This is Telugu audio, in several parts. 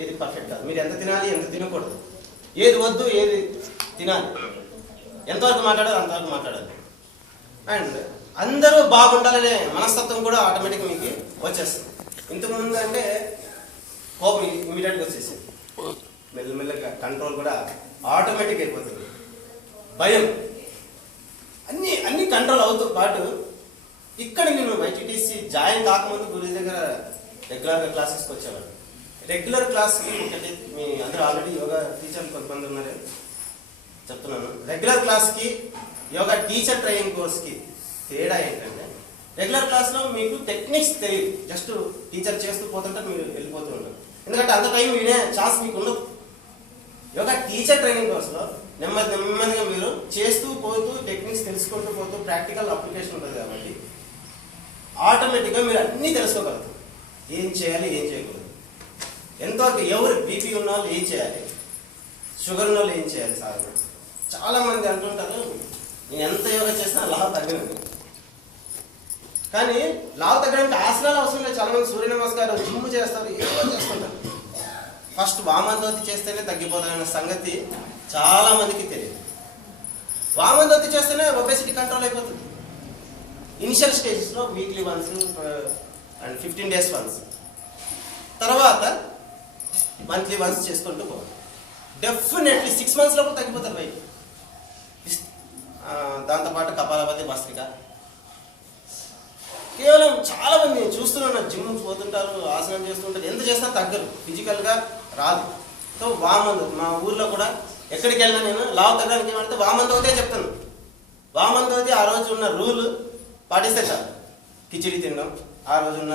ఏది పర్ఫెక్ట్ కాదు. మీరు ఎంత తినాలి, ఎంత తినకూడదు, ఏది వద్దు, ఏది తినాలి, ఎంతవరకు మాట్లాడాలి అంతవరకు మాట్లాడాలి. అండ్ అందరూ బాగుండాలనే మనస్తత్వం కూడా ఆటోమేటిక్గా మీకు వచ్చేస్తుంది. ఇంతకుముందు అంటే కోపం ఇమీడియట్గా వచ్చేసింది, మెల్లమెల్లగా కంట్రోల్ కూడా ఆటోమేటిక్ అయిపోతుంది. భయం అన్ని కంట్రోల్ అవుతూ పాటు ఇక్కడ నేను వైటీటీసీ జాయిన్ కాకముందు గురి దగ్గర రెగ్యులర్గా క్లాసెస్కి వచ్చేవాడు. రెగ్యులర్ క్లాస్కి ఒకటి మీ అందరూ ఆల్రెడీ యోగా టీచర్లు కొంతమంది ఉన్నారు చెప్తున్నాను. రెగ్యులర్ క్లాస్కి యోగా టీచర్ ట్రైనింగ్ కోర్స్కి తేడా ఏంటంటే, రెగ్యులర్ క్లాస్లో మీకు టెక్నిక్స్ తెలియదు, జస్ట్ టీచర్ చేస్తూ పోతుంటే మీరు వెళ్ళిపోతూ ఉంటారు. ఎందుకంటే అంత టైం వినే ఛాన్స్ మీకు ఉండదు. యోగా టీచర్ ట్రైనింగ్ కోర్స్లో నెమ్మదిగా మీరు చేస్తూ పోతూ టెక్నిక్స్ తెలుసుకుంటూ పోతూ ప్రాక్టికల్ అప్లికేషన్ ఉంటుంది కాబట్టి ఆటోమేటిక్గా మీరు అన్నీ తెలుసుకోగలుగుతారు. ఏం చేయాలి, ఏం చేయకూడదు, ఎంతవరకు ఎవరు బీపీ ఉన్న వాళ్ళు ఏం చేయాలి, షుగర్ ఉన్న వాళ్ళు ఏం చేయాలి. చాలామంది అంటుంటారు నేను ఎంత యోగా చేసినా లావు తగ్గినది. కానీ లావు తగ్గడానికి ఆసనాలు అవసరం లేదు. చాలామంది సూర్య నమస్కారం జిమ్ చేస్తారు, ఏదో చేస్తుంటారు. ఫస్ట్ వామనోతి చేస్తేనే తగ్గిపోతారనే సంగతి చాలా మందికి తెలియదు. వామనోతి చేస్తేనే ఒబెసిటీ కంట్రోల్ అయిపోతుంది. ఇనిషియల్ స్టేజెస్లో weekly once and 15 days once, తర్వాత మంత్లీ వన్స్ చేసుకుంటూ పోవాలి. డెఫినెట్లీ 6 months లోపల తగ్గిపోతారు వెయిట్. దాంతోపాటు కపాలపతి, భస్త్రిక. కేవలం చాలా మంది నేను చూస్తున్నాను, జిమ్ పోతుంటారు, ఆసనం చేస్తుంటారు, ఎంత చేసినా తగ్గరు, ఫిజికల్గా రాదు. సో వామనోతి మా ఊర్లో కూడా ఎక్కడికి వెళ్ళినా నేను లావు తగ్గడానికి ఏమంటే వామనోతే చెప్తాను. వామనోతి ఆ రోజు ఉన్న రూల్ పాటిస్తే చాలు. కిచిడి తినడం ఆ రోజున్న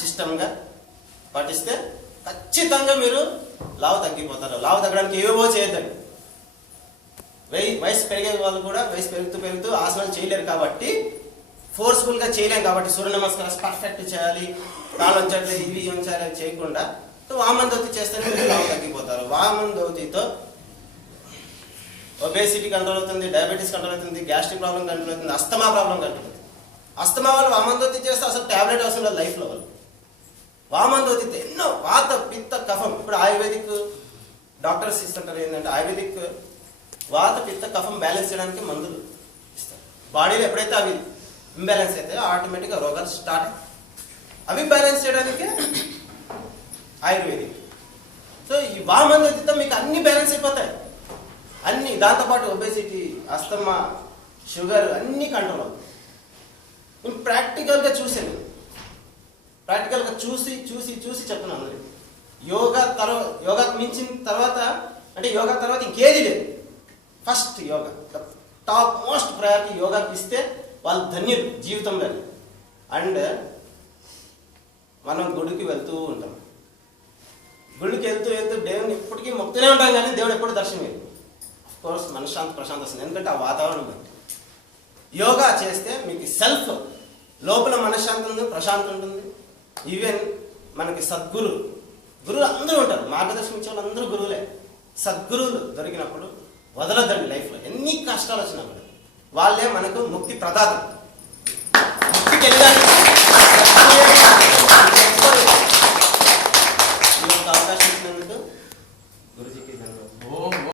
సిస్టమ్గా పాటిస్తే ఖచ్చితంగా మీరు లావు తగ్గిపోతారు. లావు తగ్గడానికి ఏవేవో చేయొద్దండి. వయసు పెరిగే వాళ్ళు కూడా వయసు పెరుగుతూ ఆసనాలు చేయలేరు కాబట్టి, ఫోర్స్ఫుల్గా చేయలేం కాబట్టి సూర్య నమస్కారం పర్ఫెక్ట్ చేయాలి, కాళ్ళు ఉంచాలి, ఇవి ఉంచాలి అని చేయకుండా వామనోతి చేస్తేనే మీరు లావు తగ్గిపోతారు. వామనోతితో ఒబేసిటీ కంట్రోల్ అవుతుంది, డయాబెటీస్ కంట్రోల్ అవుతుంది, గ్యాస్ట్రిక్ ప్రాబ్లం కంట్రోల్ అవుతుంది, అస్తమా ప్రాబ్లం కంట్రోల్ అవుతుంది. అస్తమా వాళ్ళు వామనోతి చేస్తే అసలు ట్యాబ్లెట్ అవసరం లేదు లైఫ్లో. వాళ్ళు వామనోతితో ఎన్నో వాత, పిత్త, కఫం. ఇప్పుడు ఆయుర్వేదిక్ డాక్టర్స్ ఇస్తుంటారు ఏంటంటే, ఆయుర్వేదిక్ వాత, పిత్త, కఫం బ్యాలెన్స్ చేయడానికి మందులు ఇస్తారు. బాడీలో ఎప్పుడైతే అవి ఇంబ్యాలెన్స్ అయితే ఆటోమేటిక్గా రోగాలు స్టార్ట్ అవుతాయి. అవి బ్యాలెన్స్ చేయడానికి ఆయుర్వేదిక్. సో ఈ వామనోతితో మీకు అన్ని బ్యాలెన్స్ అయిపోతాయి. అన్ని దాంతోపాటు ఒబేసిటీ, అస్తమా, షుగర్ అన్నీ కంట్రోల్ అవుతాయి. నేను ప్రాక్టికల్గా చూసాను, ప్రాక్టికల్గా చూసి చెప్తున్నాను. యోగాకు మించిన తర్వాత అంటే యోగా తర్వాత ఇంకేది లేదు. First yoga, top most priority యోగాకి ఇస్తే వాళ్ళు ధన్యులు జీవితంలో. అండ్ మనం గుడికి వెళ్తూ ఉంటాం, గుడికి వెళ్తూ దేవుని ఎప్పటికీ మొక్కుతూనే ఉంటాం, కానీ దేవుడు ఎప్పుడు దర్శనం లేదు. అఫ్కోర్స్ మనశ్శాంతి, ప్రశాంతి వస్తుంది, ఎందుకంటే ఆ వాతావరణం బట్టి. యోగా చేస్తే మీకు సెల్ఫ్ లోపల మనశ్శాంతి ఉంటుంది, ప్రశాంతి ఉంటుంది. ఈవెన్ మనకి గురువులు అందరూ ఉంటారు, మార్గదర్శనం ఇచ్చే వాళ్ళు అందరూ గురువులే. సద్గురువులు దొరికినప్పుడు వదలద్దండి. లైఫ్లో ఎన్ని కష్టాలు వచ్చినప్పుడు వాళ్ళే మనకు ముక్తి ప్రదాతం. ముక్తికి వెళ్ళడానికి